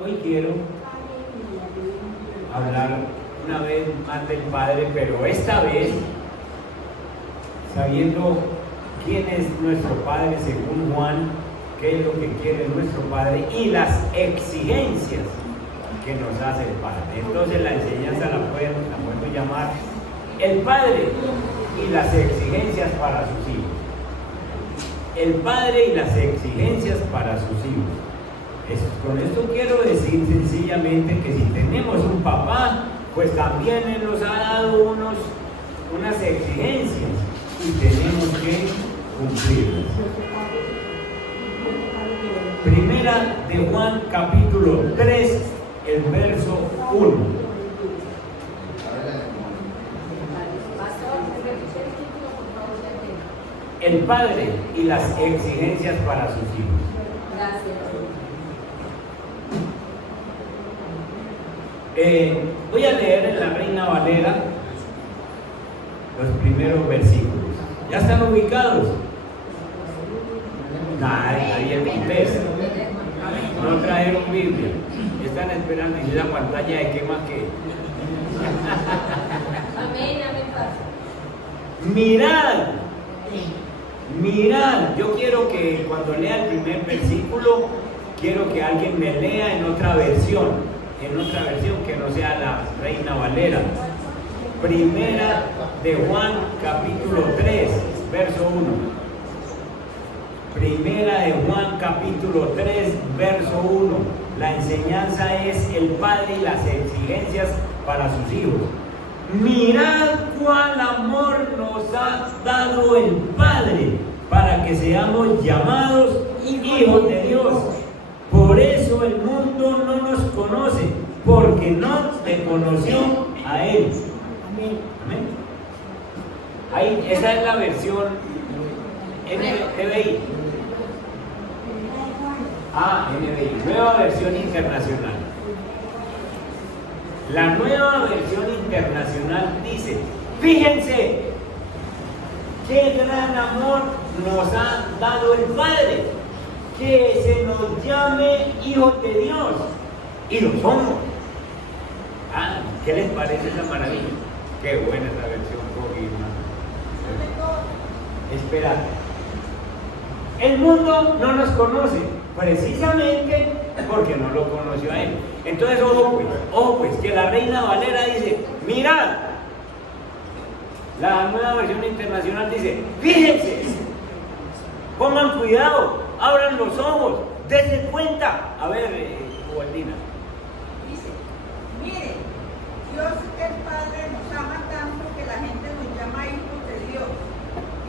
Hoy quiero hablar una vez más del Padre, pero esta vez sabiendo quién es nuestro Padre según Juan, qué es lo que quiere nuestro Padre y las exigencias que nos hace el Padre. Entonces la enseñanza la podemos llamar el Padre y las exigencias para sus hijos. El Padre y las exigencias para sus hijos. Con esto quiero decir sencillamente que si tenemos un papá, pues también Él nos ha dado unas exigencias y tenemos que cumplirlas. Primera de Juan capítulo 3, el verso 1. El Padre y las exigencias para sus hijos. Gracias. Voy a leer en la Reina Valera los primeros versículos. ¿Ya están ubicados? Nadie contesta. No trajeron Biblia. Están esperando y la pantalla de quema que. Amén, amén, Padre. Mirad. Yo quiero que cuando lea el primer versículo, quiero que alguien me lea en otra versión que no sea la Reina Valera. Primera de Juan capítulo 3, verso 1. Primera de Juan capítulo 3, verso 1. La enseñanza es el Padre y las exigencias para sus hijos. Mirad cuál amor nos ha dado el Padre para que seamos llamados hijos de Dios. Por eso el mundo no nos conoce, porque no le conoció a Él. Amén. Amén. Ahí, esa es la versión NBI. NBI, nueva versión internacional. La nueva versión internacional dice: fíjense qué gran amor nos ha dado el Padre, que se nos llame hijos de Dios, y lo somos. ¿Qué les parece esa maravilla? Qué buena esa versión, Espera. El mundo no nos conoce, precisamente porque no lo conoció a Él. Entonces, ojo pues, que la Reina Valera dice: mirad. La nueva versión internacional dice: fíjense, pongan cuidado, abran los ojos, dense cuenta. A ver, Gualdina. Dice: miren, Dios el Padre nos ama tanto que la gente nos llama hijos de Dios.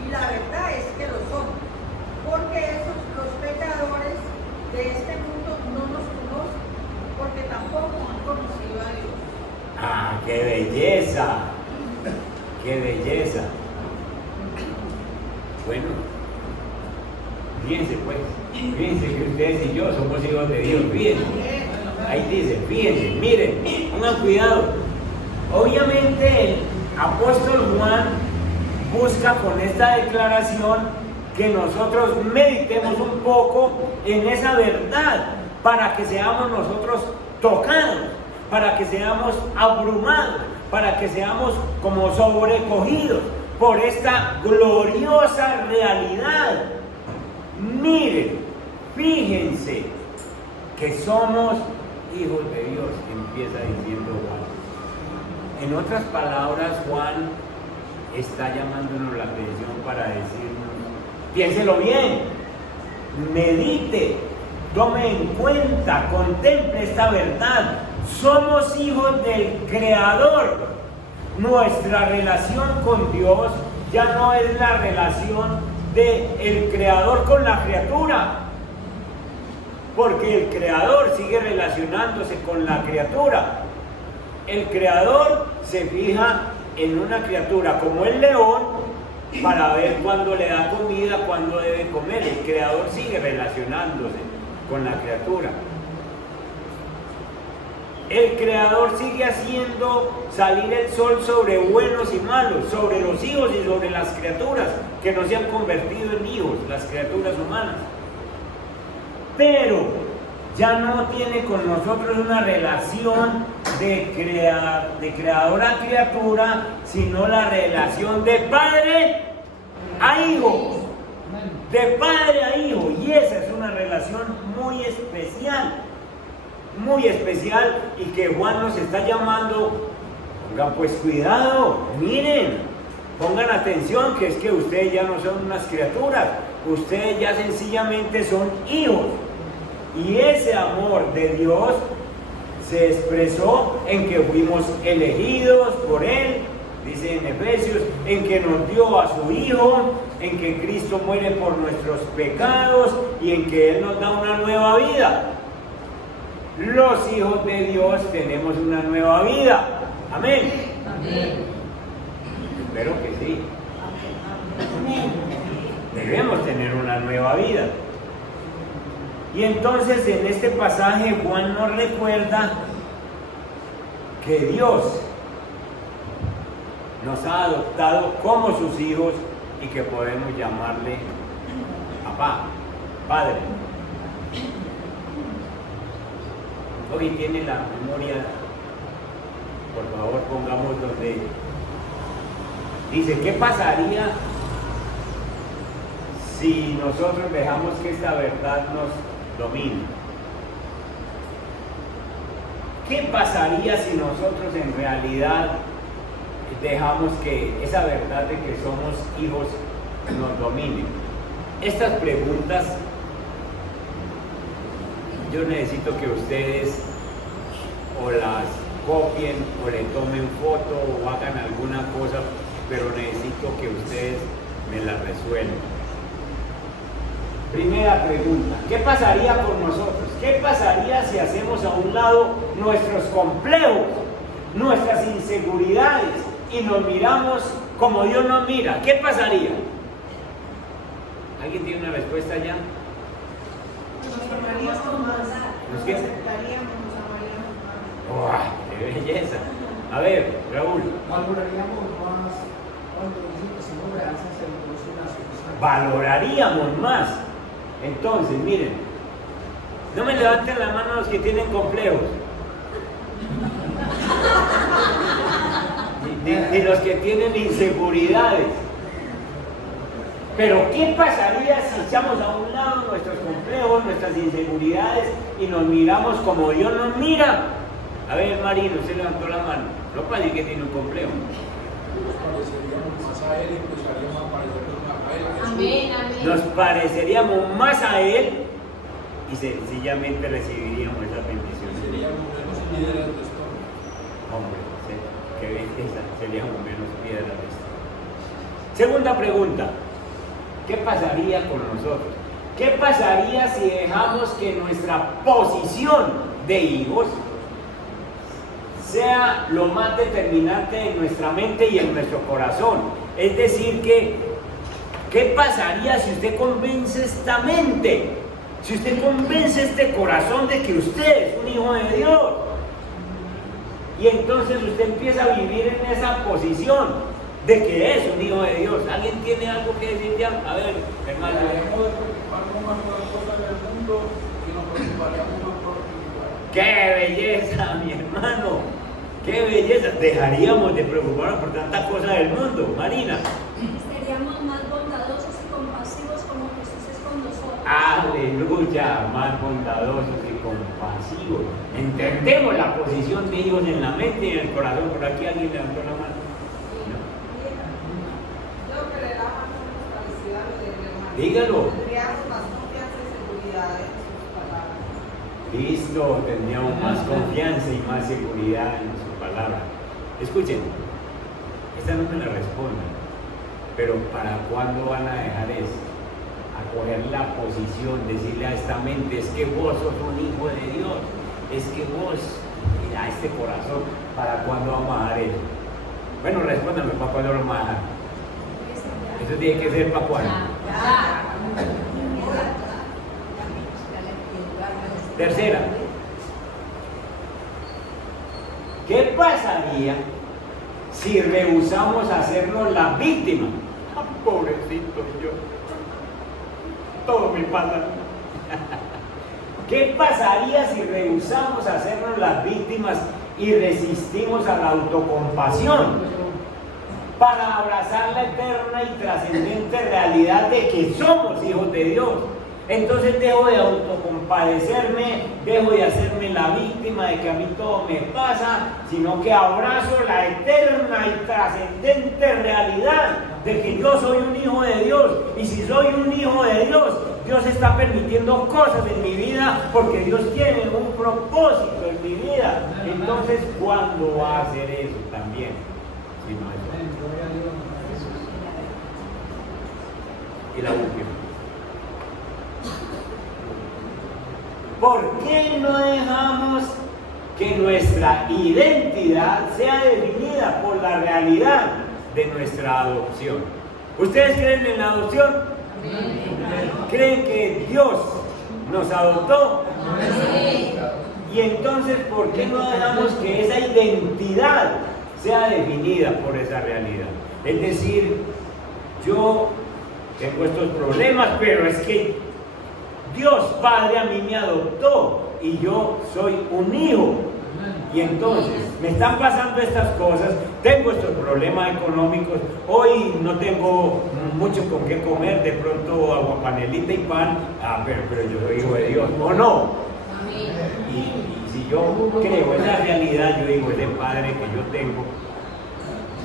Y la verdad es que lo somos, porque los pecadores de este mundo no nos conocen, porque tampoco han conocido a Dios. ¡Qué belleza! ¡Qué belleza! Bueno, fíjense que ustedes y yo somos hijos de Dios. Fíjense, ahí dice: fíjense, miren, pongan cuidado. Obviamente el apóstol Juan busca con esta declaración que nosotros meditemos un poco en esa verdad, para que seamos nosotros tocados, para que seamos abrumados, para que seamos como sobrecogidos por esta gloriosa realidad. Miren, fíjense que somos hijos de Dios, empieza diciendo Juan. En otras palabras, Juan está llamándonos la atención para decirnos: piénselo bien, medite, tome en cuenta, contemple esta verdad. Somos hijos del Creador. Nuestra relación con Dios ya no es la relación del Creador con la criatura, porque el Creador sigue relacionándose con la criatura. El Creador se fija en una criatura como el león para ver cuándo le da comida, cuándo debe comer. El Creador sigue relacionándose con la criatura. El Creador sigue haciendo salir el sol sobre buenos y malos, sobre los hijos y sobre las criaturas que no se han convertido en hijos, las criaturas humanas. Pero ya no tiene con nosotros una relación de creador a criatura, sino la relación de padre a hijo. De padre a hijo. Y esa es una relación muy especial, y que Juan nos está llamando. Pongan pues cuidado, miren, pongan atención, que es que ustedes ya no son unas criaturas, ustedes ya sencillamente son hijos. Y ese amor de Dios se expresó en que fuimos elegidos por Él, dice en Efesios, en que nos dio a su Hijo, en que Cristo muere por nuestros pecados y en que Él nos da una nueva vida. Los hijos de Dios tenemos una nueva vida. Amén. Amén. Espero que sí. Debemos tener una nueva vida. Y entonces en este pasaje Juan nos recuerda que Dios nos ha adoptado como sus hijos y que podemos llamarle papá, padre. Hoy tiene la memoria, por favor pongamos donde dice, ¿qué pasaría si nosotros dejamos que esta verdad nos domine? ¿Qué pasaría si nosotros en realidad dejamos que esa verdad de que somos hijos nos domine? Estas preguntas yo necesito que ustedes o las copien o le tomen foto o hagan alguna cosa, pero necesito que ustedes me las resuelvan. Primera pregunta, ¿qué pasaría con nosotros? ¿Qué pasaría si hacemos a un lado nuestros complejos, nuestras inseguridades y nos miramos como Dios nos mira? ¿Qué pasaría? ¿Alguien tiene una respuesta ya? Nos amaríamos más. ¿Nos qué? Aceptaríamos, nos amaríamos más. ¡Uah, qué belleza! A ver, Raúl. Valoraríamos más cuando dicen que somos reales sacerdotes nacionales. Valoraríamos más. Entonces, miren, no me levanten la mano los que tienen complejos. Ni los que tienen inseguridades. Pero ¿qué pasaría si echamos a un lado nuestros complejos, nuestras inseguridades y nos miramos como Dios nos mira? A ver, Marino, usted levantó la mano. No para decir que tiene un complejo. Nos pareceríamos más a él y Nos pareceríamos más a Él y empezaríamos a parecernos a él. sencillamente recibiríamos esa bendición. Seríamos menos piedras de esto. Hombre, qué belleza, seríamos menos piedras de esto. Segunda pregunta, ¿qué pasaría con nosotros? ¿Qué pasaría si dejamos que nuestra posición de hijos sea lo más determinante en nuestra mente y en nuestro corazón? Es decir, ¿qué pasaría si usted convence esta mente? Si usted convence este corazón de que usted es un hijo de Dios. Y entonces usted empieza a vivir en esa posición de que es un hijo de Dios. ¿Alguien tiene algo que decir ya? A ver, hermano. Dejaremos de preocuparnos más por las cosas del mundo y nos preocuparíamos más por lo espiritual. ¡Qué belleza, mi hermano! ¡Qué belleza! Dejaríamos de preocuparnos por tantas cosas del mundo. Marina. Seríamos más bondadosos y compasivos como Jesús es con nosotros. Aleluya, más bondadosos y compasivos. Entendemos la posición de Dios en la mente y en el corazón. Por aquí alguien levantó la mano. Yo que le da más o menos parecido a lo de mi hermano. Dígalo. Tendríamos más confianza y seguridad en sus palabras. Listo, tendríamos más confianza y más seguridad en su palabra. Escuchen, esta no me la respondan, pero ¿para cuándo van a dejar eso? A coger la posición, decirle a esta mente, es que vos sos un hijo de Dios, es que vos, mira este corazón, ¿para cuándo vamos a dejar eso? Bueno, respóndanme, ¿para cuándo lo vamos a dejar? Eso tiene que ser para cuándo. Tercera, ¿qué pasaría si rehusamos hacernos la víctima? Ah, pobrecito yo, todo me pasa. ¿Qué pasaría si rehusamos hacernos las víctimas y resistimos a la autocompasión para abrazar la eterna y trascendente realidad de que somos hijos de Dios? Entonces dejo de autocompadecerme, dejo de hacerme la víctima de que a mí todo me pasa, sino que abrazo la eterna y trascendente realidad de que yo soy un hijo de Dios. Y si soy un hijo de Dios, Dios está permitiendo cosas en mi vida porque Dios tiene un propósito en mi vida. Entonces, ¿cuándo va a hacer eso también? Si no es y la última. ¿Por qué no dejamos que nuestra identidad sea definida por la realidad de nuestra adopción? ¿Ustedes creen en la adopción? ¿Creen que Dios nos adoptó? Y entonces, ¿por qué no dejamos que esa identidad sea definida por esa realidad? Es decir, yo tengo estos problemas, pero es que Dios Padre a mí me adoptó y yo soy un hijo. Y entonces me están pasando estas cosas, tengo estos problemas económicos, hoy no tengo mucho con qué comer, de pronto aguapanelita y pan, pero yo soy hijo de Dios, ¿o no? Y si yo creo esa realidad, yo digo, ese Padre que yo tengo,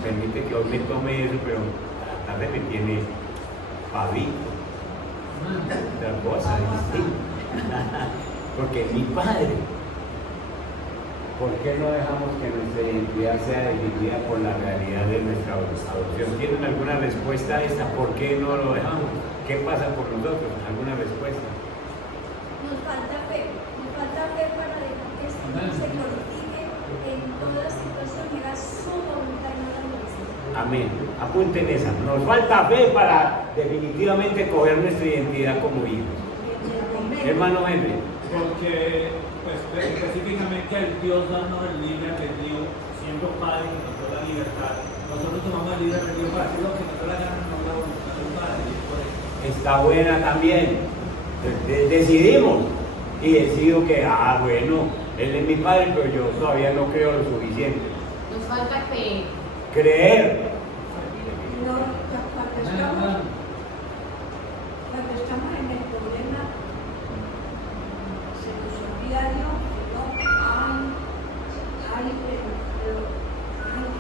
permite que hoy me tome eso, pero a la tarde me tiene pavito. Otra cosa distinta. Porque mi Padre. ¿Por qué no dejamos que nuestra identidad sea definida por la realidad de nuestra adopción? ¿Tienen alguna respuesta a esta? ¿Por qué no lo dejamos? ¿Qué pasa por nosotros? ¿Alguna respuesta? Nos falta fe para dejar que el Señor se glorifique en toda situación y haga su voluntad y no la nuestra. Amén. Apunten esa. Nos falta fe para definitivamente coger nuestra identidad como hijos. Hermano Henry. Porque pues, específicamente el Dios dando el libre albedrío, siendo Padre que nos dio la libertad, nosotros tomamos el libre albedrío para hacer lo que nos da la gana, no la voluntad del Padre. Está buena también. Decidimos y decido que, bueno, Él es mi Padre, pero yo todavía no creo lo suficiente. Nos falta fe. Creer. Cuando estamos en el problema, se nos olvida Dios,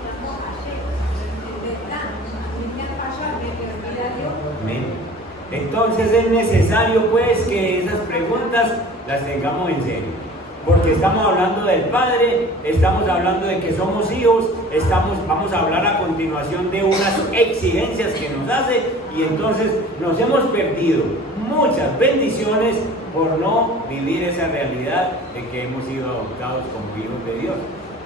estamos así, ¿verdad? A mí me pasa que me olvida Dios. Amén. Entonces es necesario pues que esas preguntas las tengamos en serio. Porque estamos hablando del Padre, estamos hablando de que somos hijos, vamos a hablar a continuación de unas exigencias que nos hace y entonces nos hemos perdido muchas bendiciones por no vivir esa realidad de que hemos sido adoptados como hijos de Dios.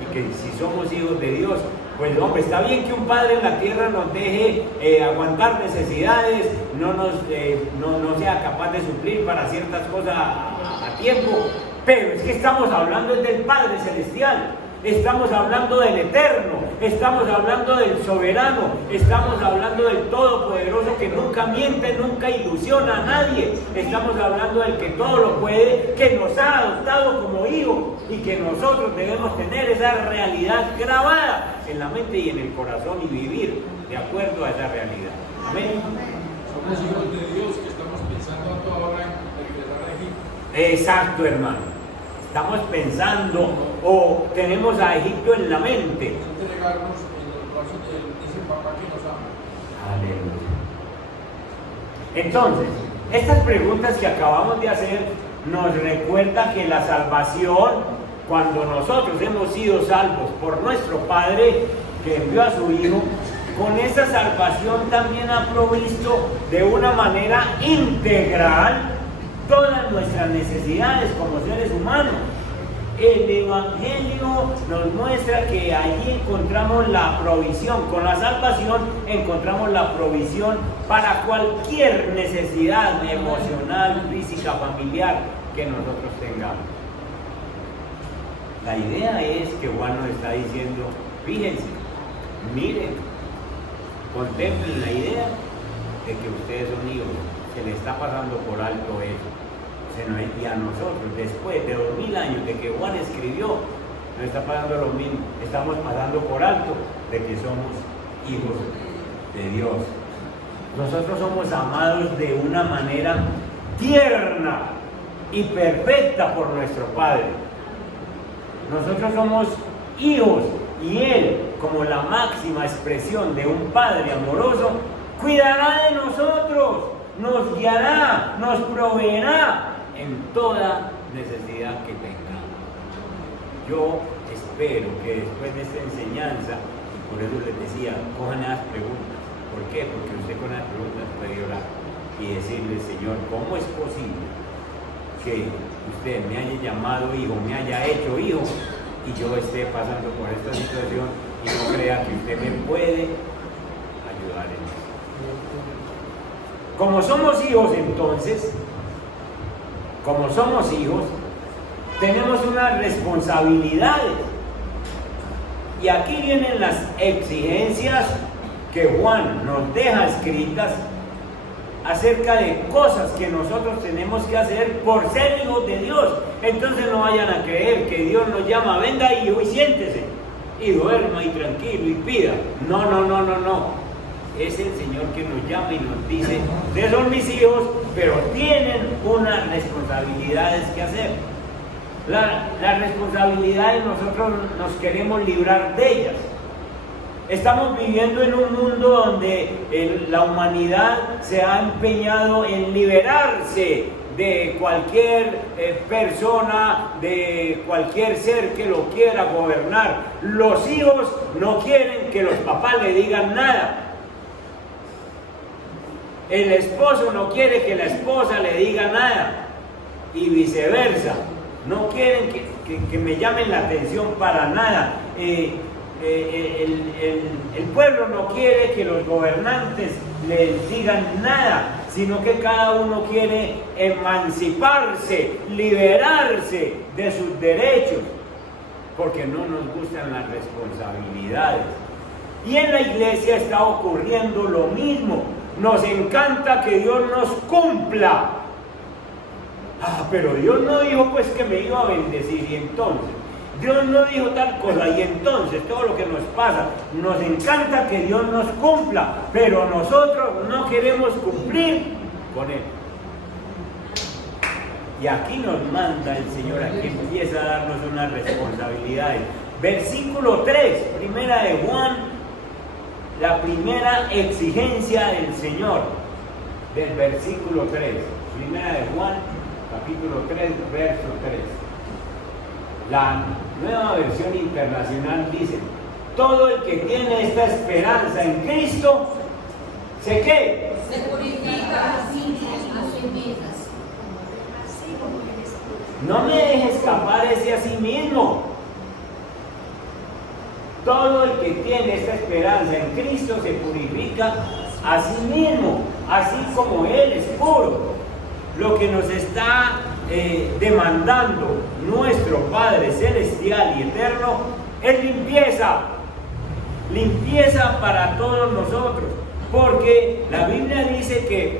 Y que si somos hijos de Dios, pues hombre, está bien que un padre en la tierra nos deje aguantar necesidades, no sea capaz de suplir para ciertas cosas a tiempo. Pero es que estamos hablando del Padre Celestial, estamos hablando del Eterno, estamos hablando del Soberano, estamos hablando del Todopoderoso que nunca miente, nunca ilusiona a nadie, estamos hablando del que todo lo puede, que nos ha adoptado como hijos y que nosotros debemos tener esa realidad grabada en la mente y en el corazón y vivir de acuerdo a esa realidad. Amén. Somos hijos de Dios que estamos pensando a toda hora en regresar a Egipto. Exacto, hermano. Estamos pensando o tenemos a Egipto en la mente. Entregarnos en los brazos de ese papá que nos ama. Aleluya. Entonces, estas preguntas que acabamos de hacer nos recuerda que la salvación, cuando nosotros hemos sido salvos por nuestro Padre que envió a su Hijo, con esa salvación también ha provisto de una manera integral todas nuestras necesidades como seres humanos. El Evangelio nos muestra que allí encontramos la provisión, con la salvación encontramos la provisión para cualquier necesidad emocional, física, familiar que nosotros tengamos. La idea es que Juan nos está diciendo, fíjense, miren, contemplen la idea de que ustedes son hijos, se les está pasando por alto eso. Y a nosotros, después de 2000 años de que Juan escribió, nos está pasando lo mismo. Estamos pasando por alto de que somos hijos de Dios. Nosotros somos amados de una manera tierna y perfecta por nuestro Padre. Nosotros somos hijos y Él, como la máxima expresión de un Padre amoroso, cuidará de nosotros, nos guiará, nos proveerá en toda necesidad que tengamos. Yo espero que después de esta enseñanza, y por eso les decía, cojan las preguntas. ¿Por qué? Porque usted con las preguntas puede orar y decirle: Señor, ¿cómo es posible que usted me haya llamado hijo, me haya hecho hijo, y yo esté pasando por esta situación y no crea que usted me puede ayudar en eso? Como somos hijos, entonces, como somos hijos, tenemos unas responsabilidades. Y aquí vienen las exigencias que Juan nos deja escritas acerca de cosas que nosotros tenemos que hacer por ser hijos de Dios. Entonces no vayan a creer que Dios nos llama: venga hijo y siéntese, y duerma y tranquilo y pida. No. Es el Señor que nos llama y nos dice: ustedes son mis hijos, pero tienen unas responsabilidades que hacer. Las responsabilidades nosotros nos queremos librar de ellas. Estamos viviendo en un mundo donde la humanidad se ha empeñado en liberarse de cualquier persona, de cualquier ser que lo quiera gobernar. Los hijos no quieren que los papás le digan nada. El esposo no quiere que la esposa le diga nada, y viceversa. No quieren que me llamen la atención para nada. El pueblo no quiere que los gobernantes les digan nada, sino que cada uno quiere emanciparse, liberarse de sus derechos, porque no nos gustan las responsabilidades. Y en la iglesia está ocurriendo lo mismo. Nos encanta que Dios nos cumpla. Pero Dios no dijo pues que me iba a bendecir, y entonces Dios no dijo tal cosa, y entonces todo lo que nos pasa. Nos encanta que Dios nos cumpla, pero nosotros no queremos cumplir con Él. Y aquí nos manda el Señor, aquí empieza a darnos unas responsabilidades. Versículo 3, primera de Juan, la primera exigencia del Señor, del versículo 3, primera de Juan, capítulo 3, verso 3. La Nueva Versión Internacional dice: todo el que tiene esta esperanza en Cristo, ¿se qué? Se purifica a sí mismo. No me deje escapar ese a sí mismo. Todo el que tiene esta esperanza en Cristo se purifica a sí mismo, así como Él es puro. Lo que nos está demandando nuestro Padre Celestial y Eterno es limpieza. Limpieza para todos nosotros. Porque la Biblia dice que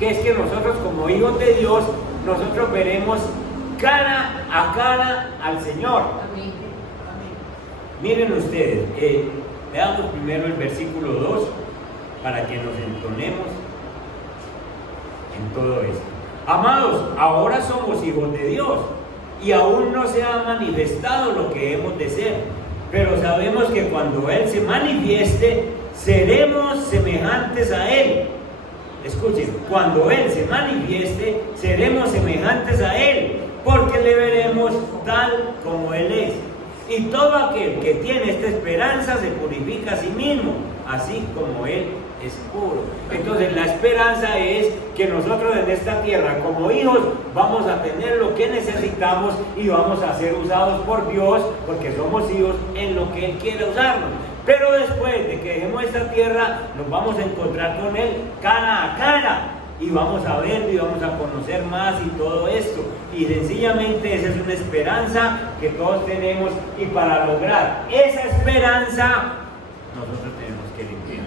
es que nosotros, como hijos de Dios, nosotros veremos cara a cara al Señor. Amén. Miren ustedes, veamos primero el versículo 2 para que nos entonemos en todo esto. Amados, ahora somos hijos de Dios y aún no se ha manifestado lo que hemos de ser, pero sabemos que cuando Él se manifieste, seremos semejantes a Él. Escuchen, cuando Él se manifieste, seremos semejantes a Él, porque le veremos tal como Él es. Y todo aquel que tiene esta esperanza se purifica a sí mismo, así como Él es puro. Entonces la esperanza es que nosotros en esta tierra, como hijos, vamos a tener lo que necesitamos y vamos a ser usados por Dios, porque somos hijos en lo que Él quiere usarnos. Pero después de que dejemos esta tierra, nos vamos a encontrar con Él cara a cara, y vamos a verlo y vamos a conocer más y todo esto. Y sencillamente esa es una esperanza que todos tenemos, y para lograr esa esperanza nosotros tenemos que limpiar.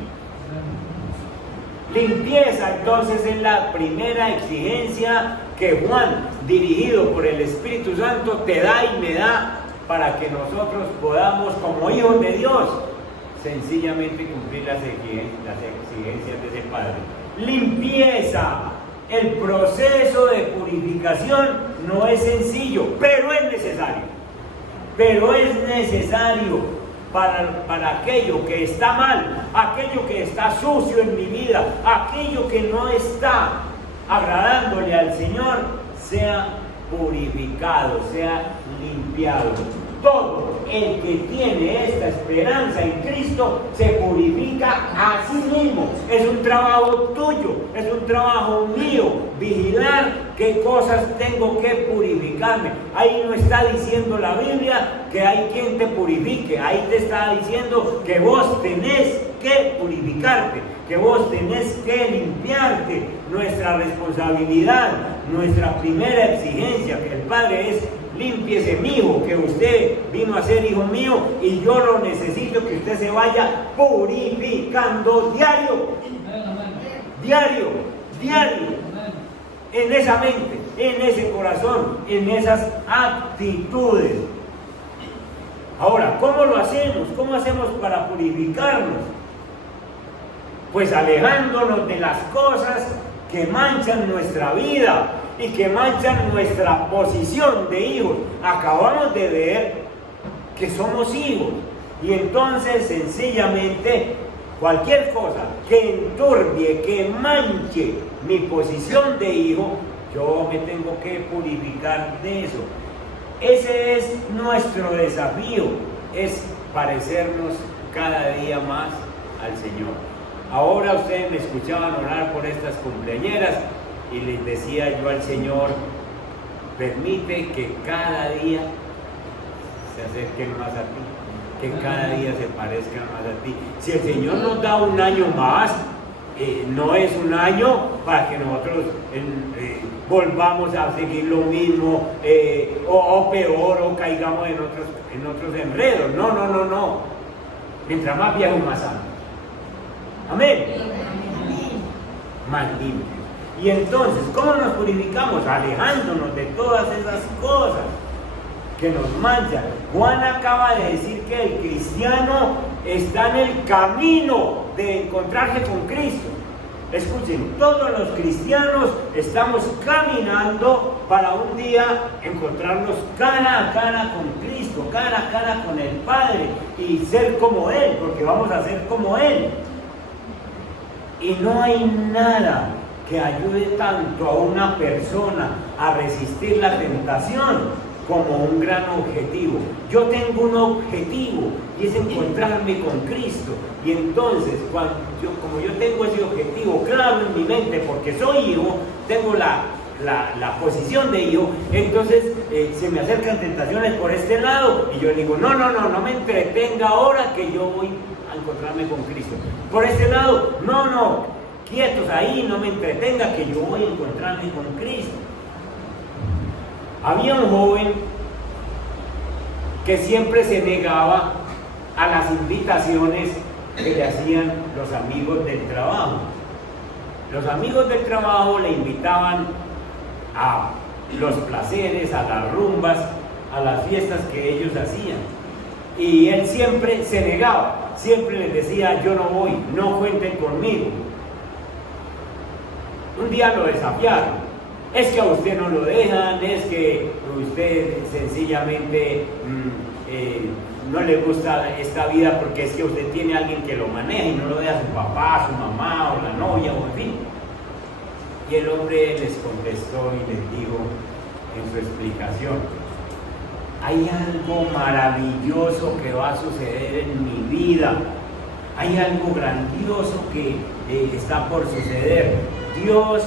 Limpieza entonces es la primera exigencia que Juan, dirigido por el Espíritu Santo, te da y me da para que nosotros podamos, como hijos de Dios, sencillamente cumplir las exigencias de ese Padre. Limpieza. El proceso de purificación no es sencillo, pero es necesario. Pero es necesario para aquello que está mal, aquello que está sucio en mi vida, aquello que no está agradándole al Señor, sea purificado, sea limpiado. Todo el que tiene esta esperanza en Cristo se purifica a sí mismo. Es un trabajo tuyo, es un trabajo mío, vigilar qué cosas tengo que purificarme. Ahí no está diciendo la Biblia que hay quien te purifique, ahí te está diciendo que vos tenés que purificarte, que vos tenés que limpiarte. Nuestra responsabilidad, nuestra primera exigencia que el Padre es: límpiese, mi hijo, que usted vino a ser hijo mío y yo lo necesito que usted se vaya purificando diario, en esa mente, en ese corazón, en esas actitudes. Ahora, ¿cómo lo hacemos? ¿Cómo hacemos para purificarnos? Pues alejándonos de las cosas que manchan nuestra vida y que manchan nuestra posición de hijos. Acabamos de ver que somos hijos y entonces sencillamente cualquier cosa que enturbie, que manche mi posición de hijo, yo me tengo que purificar de eso. Ese es nuestro desafío, es parecernos cada día más al Señor. Ahora ustedes me escuchaban orar por estas cumpleañeras y les decía yo al Señor: permite que cada día se acerquen más a ti, que cada día se parezcan más a ti. Si el Señor nos da un año más, no es un año para que nosotros volvamos a seguir lo mismo, o peor, o caigamos en otros enredos. No. Mientras más viejo, más santo. Amén. Más limpio. Y entonces, ¿cómo nos purificamos? Alejándonos de todas esas cosas que nos manchan. Juan acaba de decir que el cristiano está en el camino de encontrarse con Cristo. Escuchen, todos los cristianos estamos caminando para un día encontrarnos cara a cara con Cristo, cara a cara con el Padre y ser como Él, porque vamos a ser como Él. Y no hay nada que ayude tanto a una persona a resistir la tentación como un gran objetivo. Yo tengo un objetivo y es encontrarme con Cristo. Y entonces, como yo tengo ese objetivo claro en mi mente, porque soy hijo, tengo la posición de hijo, entonces se me acercan tentaciones por este lado y yo digo: no me entretenga ahora que yo voy a encontrarme con Cristo. Por este lado, no, quietos ahí, no me entretenga que yo voy a encontrarme con Cristo. Había un joven que siempre se negaba a las invitaciones que le hacían los amigos del trabajo. Los amigos del trabajo le invitaban a los placeres, a las rumbas, a las fiestas que ellos hacían. Y él siempre se negaba, siempre les decía: yo no voy, no cuenten conmigo. Un día lo desafiaron: es que a usted no lo dejan, es que usted sencillamente no le gusta esta vida porque es que usted tiene a alguien que lo maneja y no lo deja su papá, su mamá o la novia o en fin. Y el hombre les contestó y les dijo en su explicación: hay algo maravilloso que va a suceder en mi vida, hay algo grandioso que está por suceder. Dios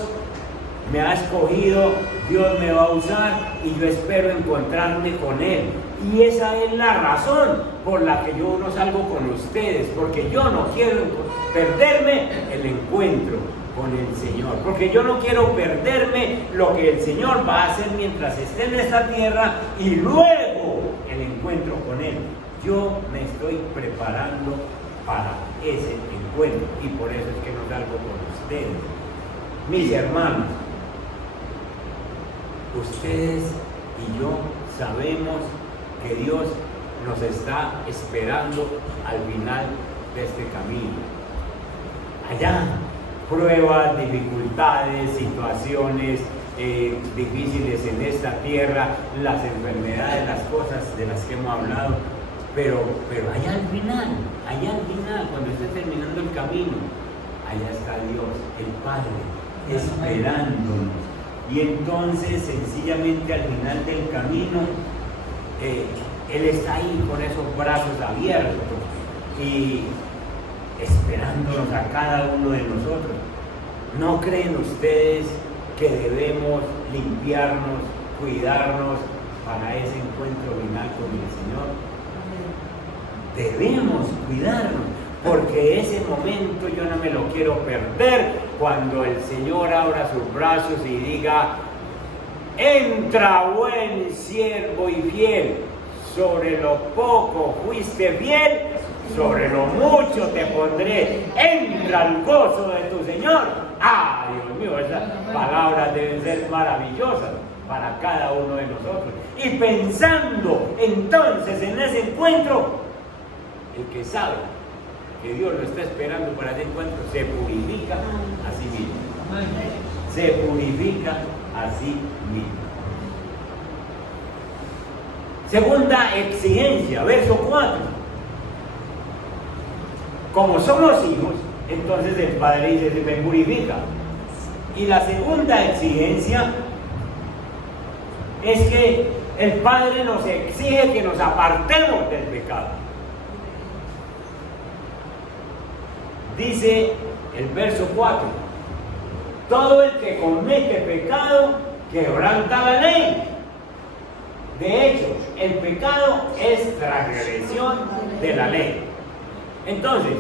me ha escogido, Dios me va a usar y yo espero encontrarme con Él. Y esa es la razón por la que yo no salgo con ustedes, porque yo no quiero perderme el encuentro con el Señor, porque yo no quiero perderme lo que el Señor va a hacer mientras esté en esta tierra y luego el encuentro con Él. Yo me estoy preparando para ese encuentro, y por eso es que no salgo con ustedes. Mis hermanos, ustedes y yo sabemos que Dios nos está esperando al final de este camino. Allá, pruebas, dificultades, situaciones difíciles en esta tierra, las enfermedades, las cosas de las que hemos hablado, pero allá al final, cuando esté terminando el camino, allá está Dios, el Padre, esperándonos. Y entonces, sencillamente al final del camino, Él está ahí con esos brazos abiertos y esperándonos a cada uno de nosotros. ¿No creen ustedes que debemos limpiarnos, cuidarnos para ese encuentro final con el Señor? Debemos cuidarnos, porque ese momento yo no me lo quiero perder, cuando el Señor abra sus brazos y diga: entra, buen siervo y fiel, sobre lo poco fuiste fiel, sobre lo mucho te pondré, entra al gozo de tu Señor. ¡Ah, Dios mío! Esas palabras deben ser maravillosas para cada uno de nosotros. Y pensando entonces en ese encuentro, el que sabe que Dios lo está esperando para ese encuentro se purifica a sí mismo. Se purifica a sí mismo. Segunda exigencia, verso 4. Como somos hijos, entonces el Padre dice: se me purifica. Y la segunda exigencia es que el Padre nos exige que nos apartemos del pecado. Dice el verso 4: todo el que comete pecado quebranta la ley. De hecho, el pecado es transgresión de la ley. Entonces,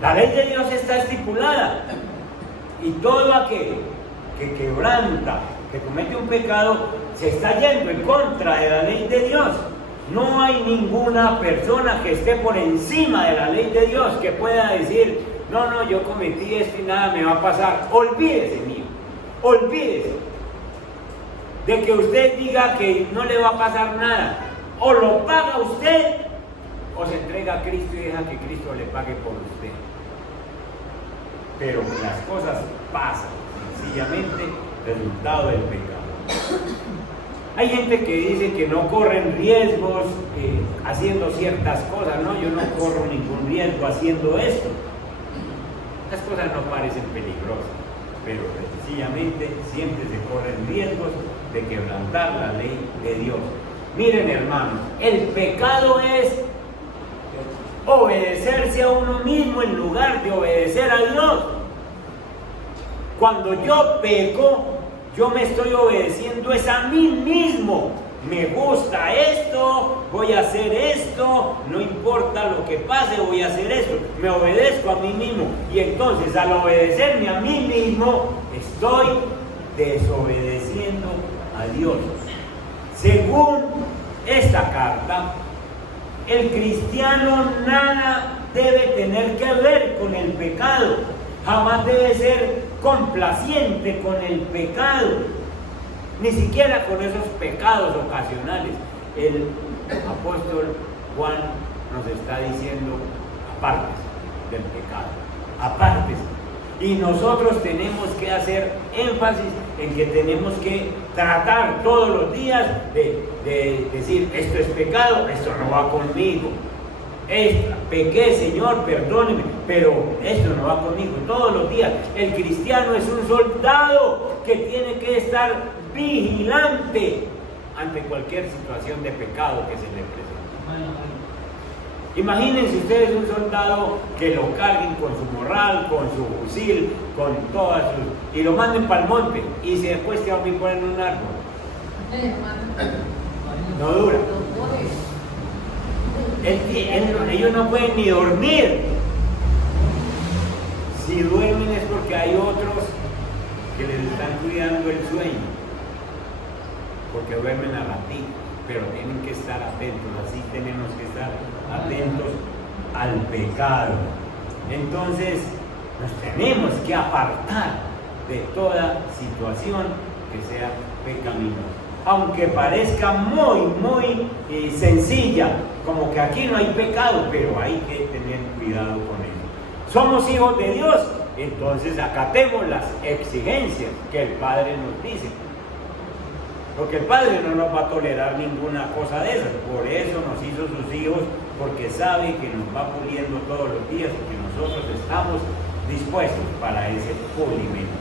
la ley de Dios está estipulada, y todo aquel que quebranta, que comete un pecado, se está yendo en contra de la ley de Dios. No hay ninguna persona que esté por encima de la ley de Dios que pueda decir: no, yo cometí esto y nada me va a pasar. Olvídese, mío, olvídese de que usted diga que no le va a pasar nada. O lo paga usted, o se entrega a Cristo y deja que Cristo le pague por usted. Pero las cosas pasan, sencillamente resultado del pecado. Hay gente que dice que no corren riesgos haciendo ciertas cosas. No, yo no corro ningún riesgo haciendo esto. Las cosas no parecen peligrosas, pero sencillamente siempre se corren riesgos de quebrantar la ley de Dios. Miren, hermanos, el pecado es obedecerse a uno mismo en lugar de obedecer a Dios. Cuando yo peco, yo me estoy obedeciendo es a mí mismo. Me gusta esto, voy a hacer esto, no importa lo que pase, voy a hacer esto. Me obedezco a mí mismo, y entonces al obedecerme a mí mismo estoy desobedeciendo a Dios. Según esta carta, el cristiano nada debe tener que ver con el pecado, jamás debe ser complaciente con el pecado, ni siquiera con esos pecados ocasionales. El apóstol Juan nos está diciendo: apártese del pecado, apártese. Y nosotros tenemos que hacer énfasis en que tenemos que tratar todos los días de decir: esto es pecado, esto no va conmigo. Pequé, Señor, perdóneme, pero esto no va conmigo. Todos los días el cristiano es un soldado que tiene que estar vigilante ante cualquier situación de pecado que se le presente. Imagínense ustedes un soldado que lo carguen con su morral, con su fusil, con todas sus... y lo manden para el monte y se acueste a dormir por en un árbol. No dura. Ellos no pueden ni dormir. Si duermen es porque hay otros que les están cuidando el sueño, porque duermen a ratito, pero tienen que estar atentos. Así tenemos que estar atentos al pecado. Entonces nos tenemos que apartar de toda situación que sea pecaminosa. Aunque parezca muy sencilla, como que aquí no hay pecado, pero hay que tener cuidado con eso. Somos hijos de Dios, entonces acatemos las exigencias que el Padre nos dice. Porque el Padre no nos va a tolerar ninguna cosa de esas. Por eso nos hizo sus hijos, porque sabe que nos va puliendo todos los días y que nosotros estamos dispuestos para ese pulimiento.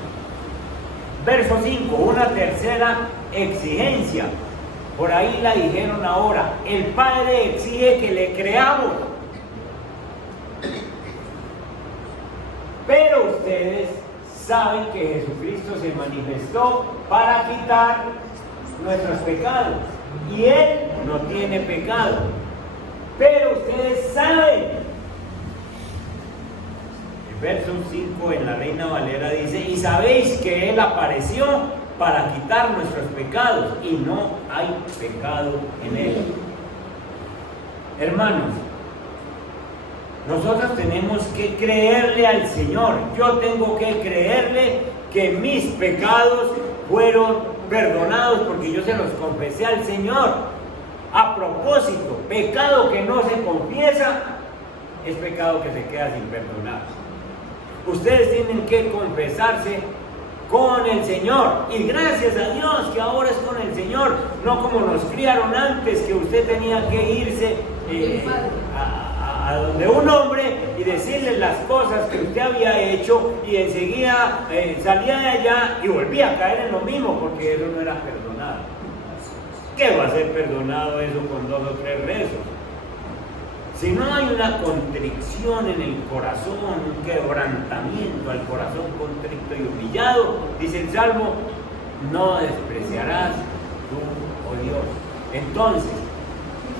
Verso 5, una tercera exigencia. Por ahí la dijeron ahora. El Padre exige que le creamos. Pero ustedes saben que Jesucristo se manifestó para quitar nuestros pecados. Y Él no tiene pecado. Pero ustedes saben. Verso 5 en la Reina Valera dice: y sabéis que Él apareció para quitar nuestros pecados y no hay pecado en Él. Hermanos, nosotros tenemos que creerle al Señor. Yo tengo que creerle que mis pecados fueron perdonados porque yo se los confesé al Señor. A propósito, pecado que no se confiesa es pecado que se queda sin perdonar. Ustedes tienen que confesarse con el Señor. Y gracias a Dios que ahora es con el Señor. No como nos criaron antes, que usted tenía que irse a donde un hombre y decirle las cosas que usted había hecho y enseguida salía de allá y volvía a caer en lo mismo porque eso no era perdonado. ¿Qué va a ser perdonado eso con 2 o 3 rezos? Si no hay una contrición en el corazón, un quebrantamiento al corazón contrito y humillado, dice el Salmo, no despreciarás tú, oh Dios. Entonces,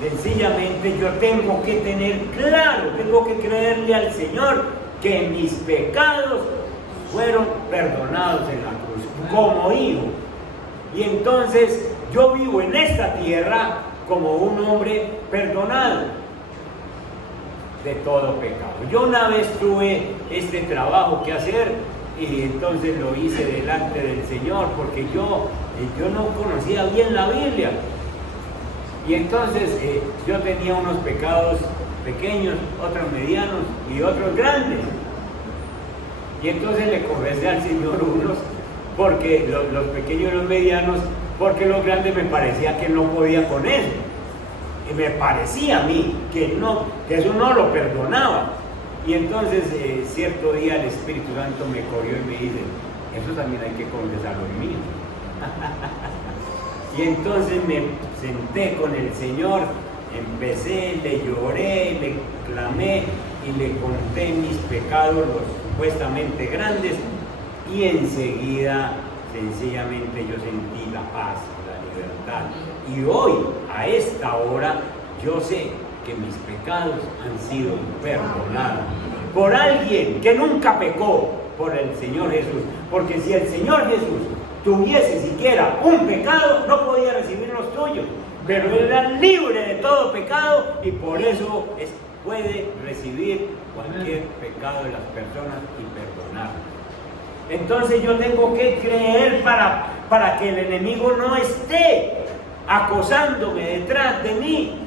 sencillamente yo tengo que tener claro, tengo que creerle al Señor que mis pecados fueron perdonados en la cruz, como hijo. Y entonces yo vivo en esta tierra como un hombre perdonado de todo pecado. Yo una vez tuve este trabajo que hacer y entonces lo hice delante del Señor porque yo no conocía bien la Biblia y entonces yo tenía unos pecados pequeños, otros medianos y otros grandes y entonces le confesé al Señor unos porque los pequeños y los medianos, porque los grandes me parecía que no podía con eso. Y me parecía a mí que eso no lo perdonaba. Y entonces cierto día el Espíritu Santo me corrió y me dice: eso también hay que confesarlo en mí. Y entonces me senté con el Señor, empecé, le lloré, le clamé y le conté mis pecados, los supuestamente grandes, y enseguida sencillamente yo sentí la paz, la libertad. Y hoy, a esta hora, yo sé que mis pecados han sido perdonados por alguien que nunca pecó, por el Señor Jesús. Porque si el Señor Jesús tuviese siquiera un pecado, no podía recibir los tuyos. Pero Él era libre de todo pecado y por eso puede recibir cualquier pecado de las personas y perdonarlo. Entonces yo tengo que creer para que el enemigo no esté acosándome detrás de mí,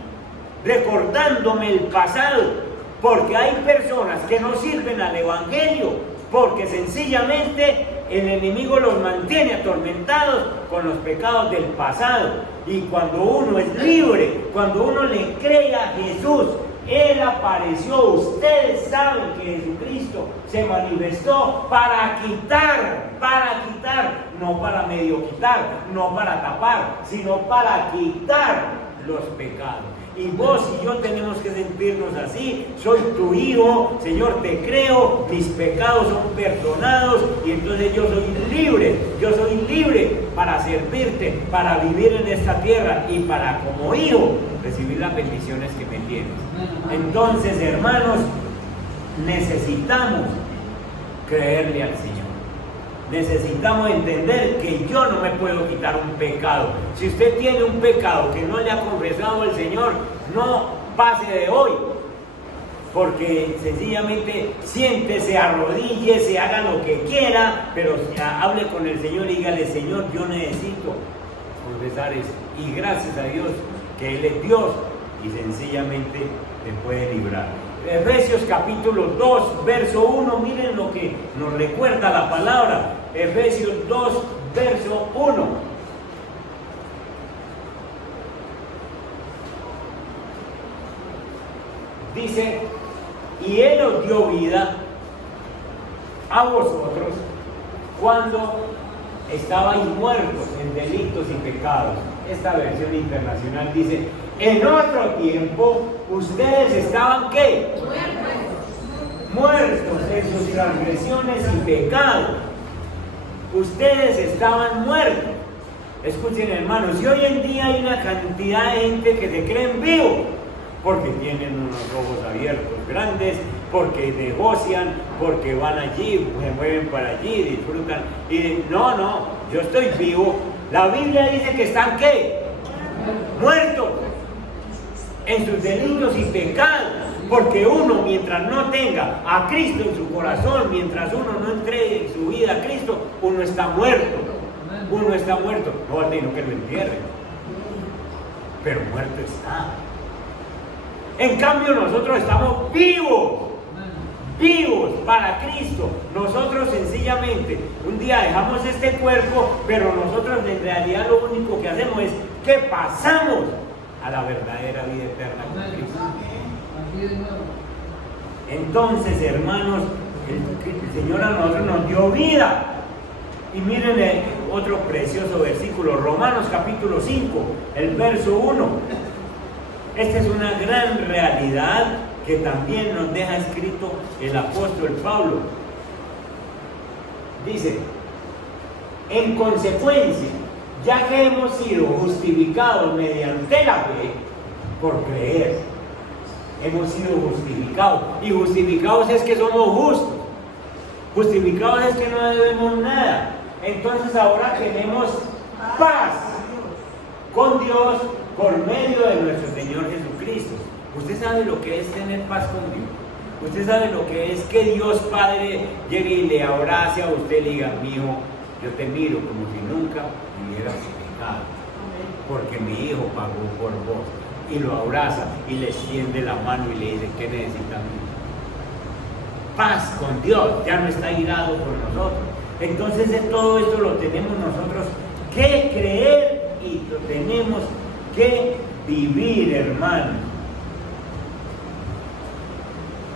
recordándome el pasado, porque hay personas que no sirven al Evangelio, porque sencillamente el enemigo los mantiene atormentados con los pecados del pasado. Y cuando uno es libre, cuando uno le cree a Jesús, Él apareció. Ustedes saben que Jesucristo se manifestó para quitar, no para medio quitar, no para tapar, sino para quitar los pecados. Y vos y yo tenemos que sentirnos así. Soy tu hijo, Señor, te creo, mis pecados son perdonados y entonces yo soy libre para servirte, para vivir en esta tierra y para, como hijo, recibir las bendiciones que me tienes. Entonces, hermanos, necesitamos creerle al Señor. Necesitamos entender que yo no me puedo quitar un pecado. Si usted tiene un pecado que no le ha confesado al Señor, no pase de hoy. porque sencillamente siéntese, arrodíllese, haga lo que quiera, pero hable con el Señor y dígale: Señor, yo necesito confesar esto. Y gracias a Dios que Él es Dios y sencillamente te puede librar. Efesios capítulo 2, verso 1, miren lo que nos recuerda la palabra. Efesios 2, verso 1. Dice: y Él os dio vida a vosotros cuando estabais muertos en delitos y pecados. Esta versión internacional dice: en otro tiempo ustedes estaban ¿qué? Muertos en sus transgresiones y pecados. Ustedes estaban muertos. Escuchen, hermanos, y hoy en día hay una cantidad de gente que se creen vivos porque tienen unos ojos abiertos grandes, porque negocian, porque van allí, se mueven para allí, disfrutan. Y no, yo estoy vivo. La Biblia dice que están ¿qué? Muertos en sus delitos y pecados, porque uno, mientras no tenga a Cristo en su corazón, mientras uno no entregue su vida a Cristo, uno está muerto. Uno está muerto. No al menos que lo entierren, pero muerto está. En cambio, nosotros estamos vivos para Cristo. Nosotros sencillamente un día dejamos este cuerpo, pero nosotros en realidad lo único que hacemos es que pasamos a la verdadera vida eterna con Cristo. Entonces, hermanos, el Señor a nosotros nos dio vida. Y miren otro precioso versículo, Romanos capítulo 5, el verso 1. Esta es una gran realidad que también nos deja escrito el apóstol Pablo. Dice: en consecuencia, ya que hemos sido justificados mediante la fe, por creer, hemos sido justificados. Y justificados es que somos justos. Justificados es que no debemos nada. Entonces ahora tenemos paz con Dios por medio de nuestro Señor Jesucristo. Usted sabe lo que es tener paz con Dios. Usted sabe lo que es que Dios Padre llegue y le abrace a usted y le diga: mi hijo, yo te miro como si nunca hubieras pecado, porque mi hijo pagó por vos. Y lo abraza y le extiende la mano y le dice: ¿qué necesitas? Paz con Dios, ya no está irado por nosotros. Entonces todo esto lo tenemos nosotros que creer y lo tenemos que vivir, hermano.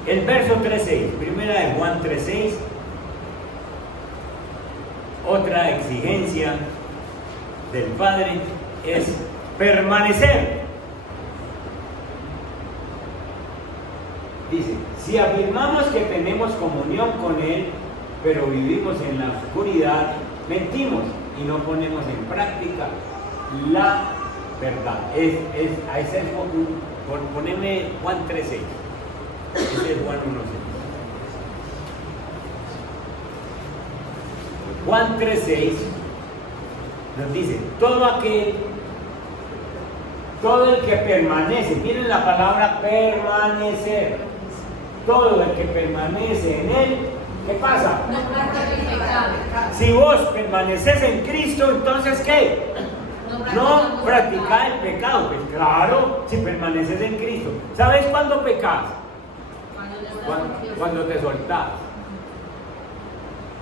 El verso 3.6, primera de Juan 3.6, otra exigencia del Padre es permanecer. Dice: si afirmamos que tenemos comunión con Él, pero vivimos en la oscuridad, mentimos y no ponemos en práctica la verdad. Poneme Juan 3.6. Ese es Juan 1.6. Juan 3.6 nos dice: todo el que permanece, miren la palabra permanecer, todo el que permanece en Él, ¿qué pasa? Si vos permaneces en Cristo, entonces ¿qué? No practicás el pecado. Pues claro, si permaneces en Cristo. ¿Sabes cuándo pecas? Cuando te soltás.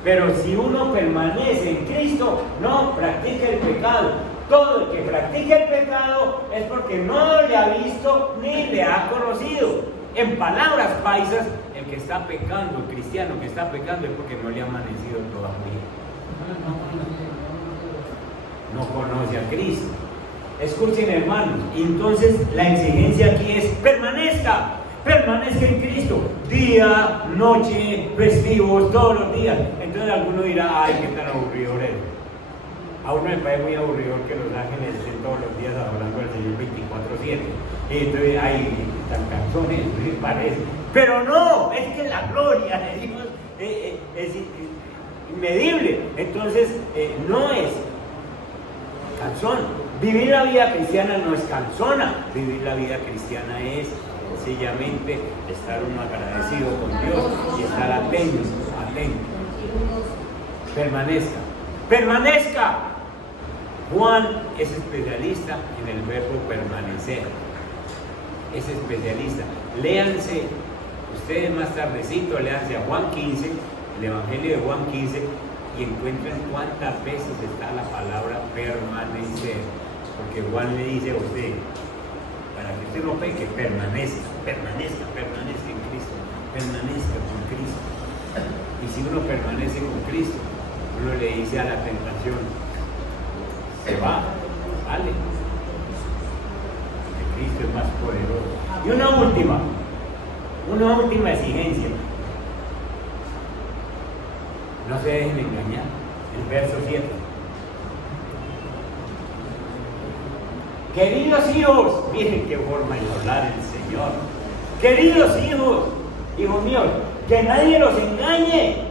Pero si uno permanece en Cristo, no practica el pecado. Todo el que practica el pecado es porque no le ha visto ni le ha conocido. En palabras paisas, el que está pecando, el cristiano que está pecando, es porque no le ha amanecido todavía. No conoce a Cristo. Escuchen, hermanos, entonces la exigencia aquí es: permanezca en Cristo, día, noche, festivos, todos los días. Entonces alguno dirá: ay, qué tan aburrido eres. A uno me parece muy aburrido que los ángeles estén todos los días adorando al Señor 24/7. Y entonces hay tan canciones, me parece. Pero no, es que la gloria de Dios es inmedible. Entonces no es cansón. Vivir la vida cristiana no es cansona. Vivir la vida cristiana es sencillamente estar uno agradecido con Dios y estar atento. Permanezca. Juan es especialista en el verbo permanecer. Es especialista. Léanse, ustedes más tardecito, léanse a Juan 15, el Evangelio de Juan 15, y encuentren cuántas veces está la palabra permanecer. Porque Juan le dice a usted, para que usted no peque, permanezca en Cristo, permanezca con Cristo. Y si uno permanece con Cristo, uno le dice a la tentación, se va, sale. Porque Cristo es más poderoso. Y una última exigencia. No se dejen engañar. El verso 7. Queridos hijos, miren qué forma de hablar el Señor. Queridos hijos míos, que nadie los engañe.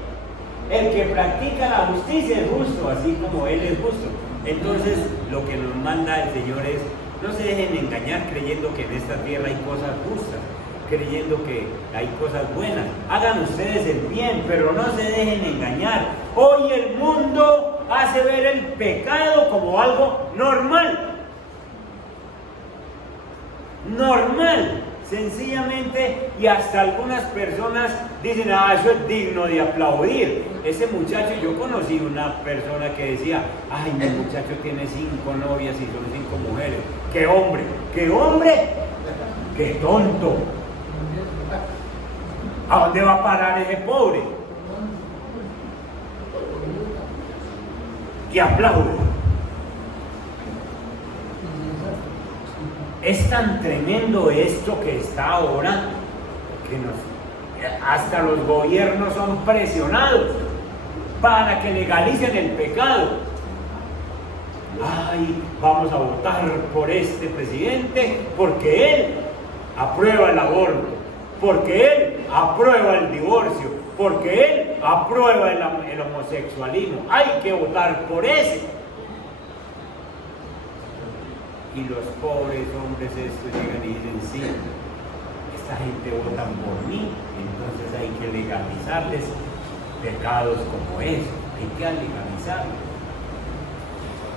El que practica la justicia es justo, así como Él es justo. Entonces, lo que nos manda el Señor es, no se dejen engañar creyendo que en esta tierra hay cosas justas, creyendo que hay cosas buenas. Hagan ustedes el bien, pero no se dejen engañar. Hoy el mundo hace ver el pecado como algo normal. Normal, sencillamente, y hasta algunas personas dicen, eso es digno de aplaudir. Ese muchacho, yo conocí una persona que decía, ay, mi muchacho tiene 5 novias y son 5 mujeres. ¡Qué hombre! ¡Qué tonto! ¿A dónde va a parar ese pobre? Y aplaude. Es tan tremendo esto que está ahora que hasta los gobiernos son presionados para que legalicen el pecado. Ay, vamos a votar por este presidente porque él aprueba el aborto, porque él aprueba el divorcio, porque él aprueba el homosexualismo. Hay que votar por ese. Y los pobres hombres estos llegan y dicen, sí, esta gente vota por mí, entonces hay que legalizarles pecados como eso, hay que legalizarlos.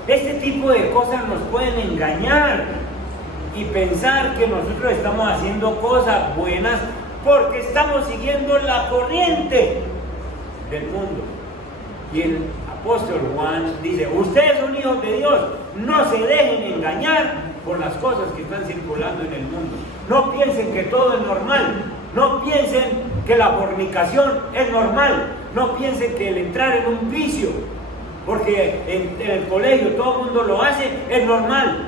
Este tipo de cosas nos pueden engañar y pensar que nosotros estamos haciendo cosas buenas porque estamos siguiendo la corriente del mundo. Y el apóstol Juan dice, ustedes son hijos de Dios, no se dejen engañar por las cosas que están circulando en el mundo. No piensen que todo es normal, no piensen que la fornicación es normal, no piensen que el entrar en un vicio, porque en el colegio todo el mundo lo hace, es normal.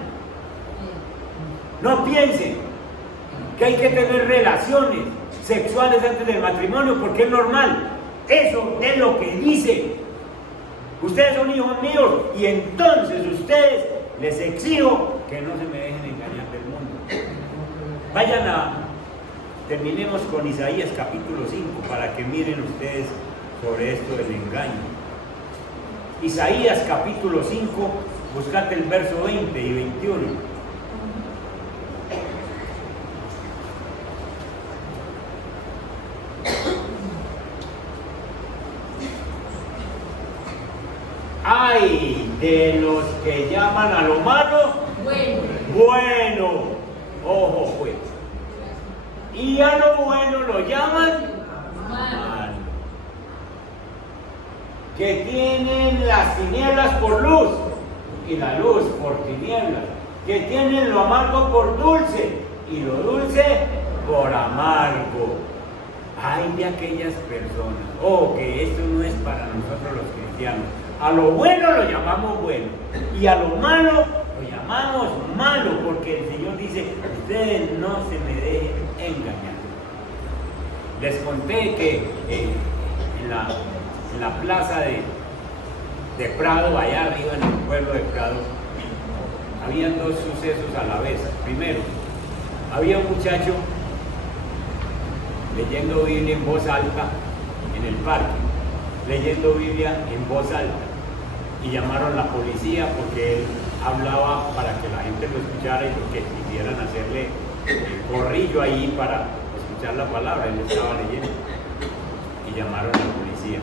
No piensen que hay que tener relaciones sexuales antes del matrimonio porque es normal. Eso es lo que dice. Ustedes son hijos míos y entonces ustedes les exijo que no se me dejen engañar del mundo. Terminemos con Isaías capítulo 5 para que miren ustedes sobre esto del engaño. Isaías capítulo 5, buscate el verso 20 y 21. Ay de los que llaman a lo malo bueno, ojo pues, y a lo bueno lo llaman malo, que tienen las tinieblas por luz y la luz por tinieblas, que tienen lo amargo por dulce y lo dulce por amargo. Ay de aquellas personas, que esto no es para nosotros los cristianos. A lo bueno lo llamamos bueno y a lo malo lo llamamos malo, porque el Señor dice, ustedes no se me dejen engañar. Les conté que en la plaza de Prado, allá arriba en el pueblo de Prado, habían 2 sucesos a la vez. Primero, había un muchacho leyendo Biblia en voz alta en el parque, leyendo Biblia en voz alta, y llamaron a la policía porque él hablaba para que la gente lo escuchara y porque quisieran hacerle corrí yo ahí para escuchar la palabra, él estaba leyendo y llamaron a la policía.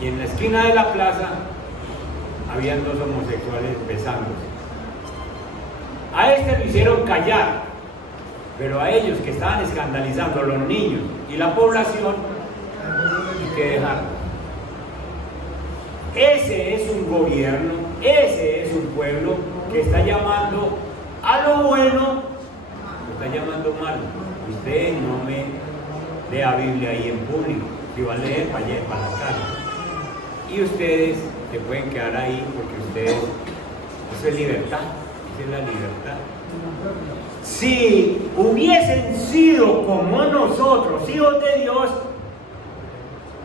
Y en la esquina de la plaza habían dos homosexuales besándose. A este lo hicieron callar, pero a ellos que estaban escandalizando a los niños y la población, hay que dejarlo. Ese es un gobierno, ese es un pueblo que está llamando a lo bueno, lo está llamando malo. Usted no me lea Biblia ahí en público, si va a leer, vaya para la casa. Y ustedes se pueden quedar ahí porque ustedes, eso es libertad, esa es la libertad. Si hubiesen sido como nosotros, hijos de Dios,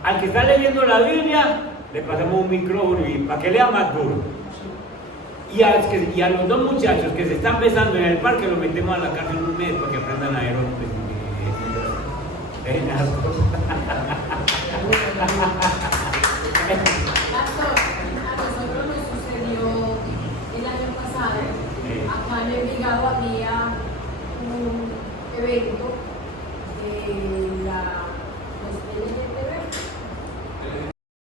al que está leyendo la Biblia, le pasamos un micrófono y para que lea más duro. Y a los dos muchachos que se están besando en el parque los metemos a la cárcel un mes para que aprendan a ver Pastor, a nosotros nos sucedió el año pasado. Acá en Envigado había un evento de la